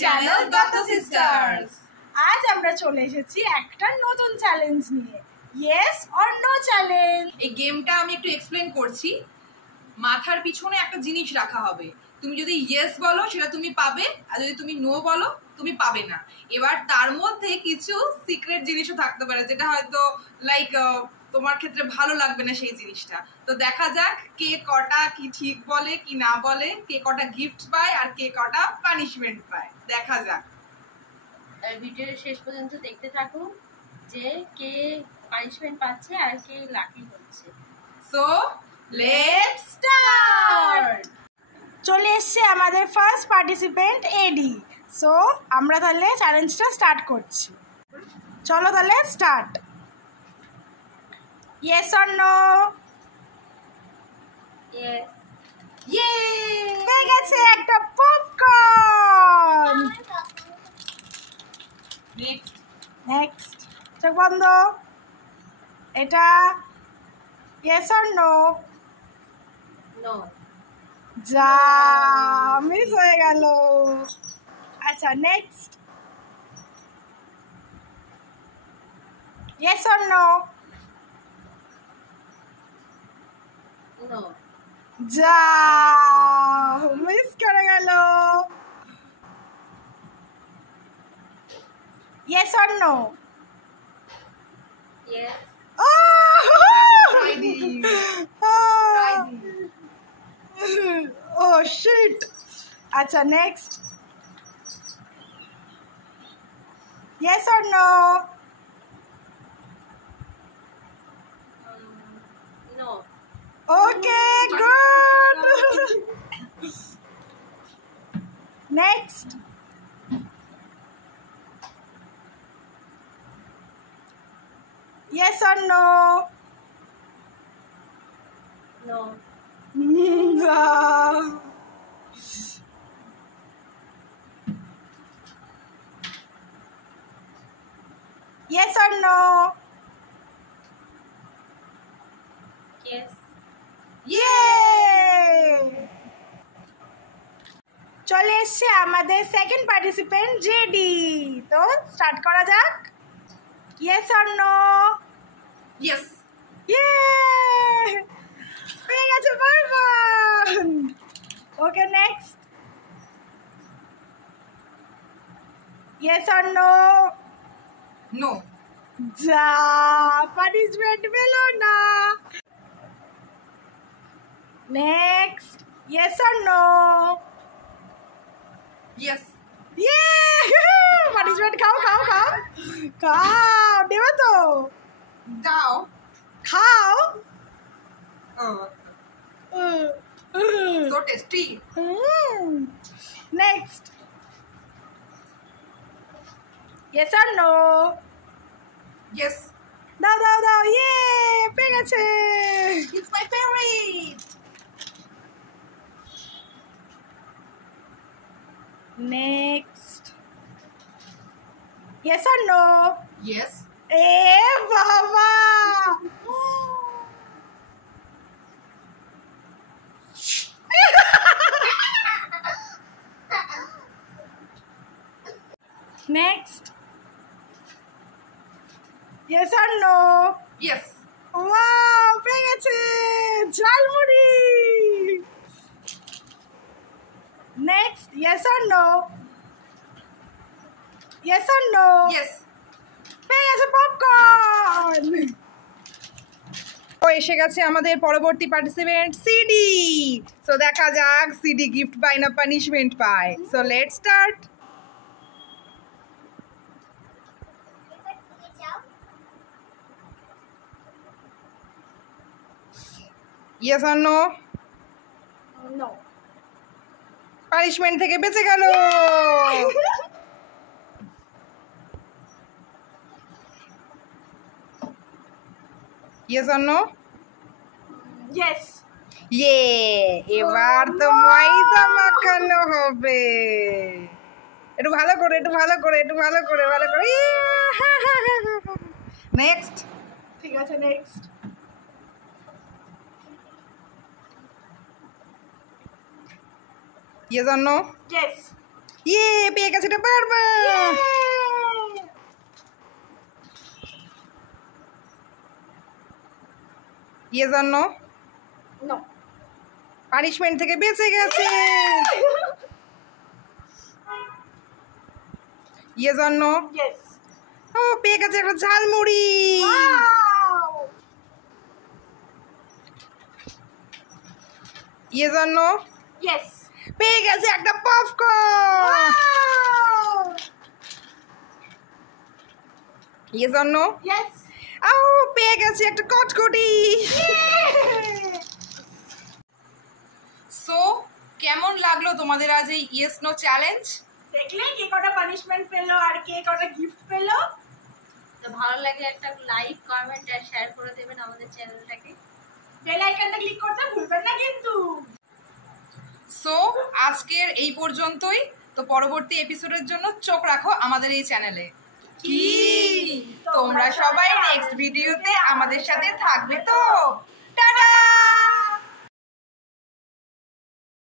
চ্যানেল দত্ত সিস্টার্স। আজ আমরা চলে এসেছি একটা নতুন চ্যালেঞ্জ নিয়ে, ইয়েস অর নো চ্যালেঞ্জ। এই গেমটা আমি একটু এক্সপ্লেন করছি। মাথার পিছনে একটা জিনিস রাখা হবে, তুমি যদি ইয়েস বলো সেটা তুমি পাবে, আর যদি তুমি নো বলো তুমি পাবে না। এবার তার মধ্যে কিছু সিক্রেট জিনিসও থাকতে পারে, যেটা হয়তো লাইক তোমার ক্ষেত্রে ভালো লাগবে না সেই জিনিসটা। তো দেখা যাক কে কটা কি ঠিক বলে কি না বলে, কে কটা গিফট পায় আর কে কটা পানিশমেন্ট পায়। দেখা যাক, ভিডিওর শেষ পর্যন্ত দেখতে থাকুন যে কে পানিশমেন্ট পাচ্ছে আর কে লাকি হচ্ছে। So let's start. চলে এসছে আমাদের ফার্স্ট পার্টিসিপেন্ট এডি। সো আমরা তাহলে চ্যালেঞ্জটা স্টার্ট করছি। চলো তাহলে start. Yes or no? Yes. ইয়ে, পেয়ে গেছে একটা পপকর্ন। নেক্সট। নেক্সট, চোখ বন্ধ। এটা ইয়েস অর নো? নো। যা, মিস হয়ে গেল। আচ্ছা next, yes or no? No. যা, মিস করে গেল। Yes or no? Yes. Oh shit. আচ্ছা next, yes or no? No. Okay, good. Next, yes or no? No. Yes or no? Yes. Yay! চলে এসছে আমাদের সেকেন্ড পার্টিসিপেন্ট জেডি। তো start করা যাক। Yes or no? ইয়েস। ইয়ে, পেয়ে গেছে বারবার। Okay next, yes or no? No. যা, পানিশমেন্ট পেলো না। Next, yes or no? Yes. Yay, punishment খাও খাও খাও খাও, দেবে তো? দাও। খাও। So tasty. Next, yes or no? Yes. দাও দাও দাও, ইয়ে, পেয়ে গেছে। It's my favourite. Next, yes or no? Yes. এ বাবা, next, yes or no? Yes. Wow, পেয়ে গেছে jhalmuri. Next, yes or no? Yes or no? Yes. পেয়ে গেছে পপকর্ন। ও এসে গেছে আমাদের পরবর্তী পার্টিসিপেন্ট সিডি। সো দেখা যাক সিডি গিফট পায় না পানিশমেন্ট পায়। So let's start. Yes or no? No. Punishment থেকে বেঁচে গেল। Yes or no? Yes. Yeah, এবার তো ময়দা মাখানো হবে। একটু ভালো করে, একটু ভালো করে, একটু ভালো করে, ভালো করে। নেক্সট। ঠিক আছে next, Yes or no? Yes. ইয়ে পেয়ে গেছে এটা পারবা। ইয়ে জন্য নো পানিশমেন্ট থেকে বেঁচে গেছে। ইয়ে জন্য ইয়েস ও পেয়ে গেছে একটা ঝালমুড়ি। ইয়ে জন্য ইয়েস পেয়ে গেছে একটা পপকর্ন। ইয়ে জন্য ইয়েস ও পেয়ে গেছে একটা কটকটি। সো কেমন লাগলো তোমাদের আজ এই ইয়েস নো চ্যালেঞ্জ? দেখলে কে কটা পানিশমেন্ট পেলো আর কে কটা গিফট পেলো। তো ভালো লাগে একটা লাইক কমেন্ট আর শেয়ার করে দেবেন আমাদের চ্যানেলটাকে। বেল আইকনটা ক্লিক করতে ভুলবেন না কিন্তু। সো আজকের এই পর্যন্তই। তো পরবর্তী এপিসোডের জন্য চোখ রাখো আমাদের এই চ্যানেলে। কি তোমরা সবাই নেক্সট ভিডিওতে আমাদের সাথে থাকবে তো?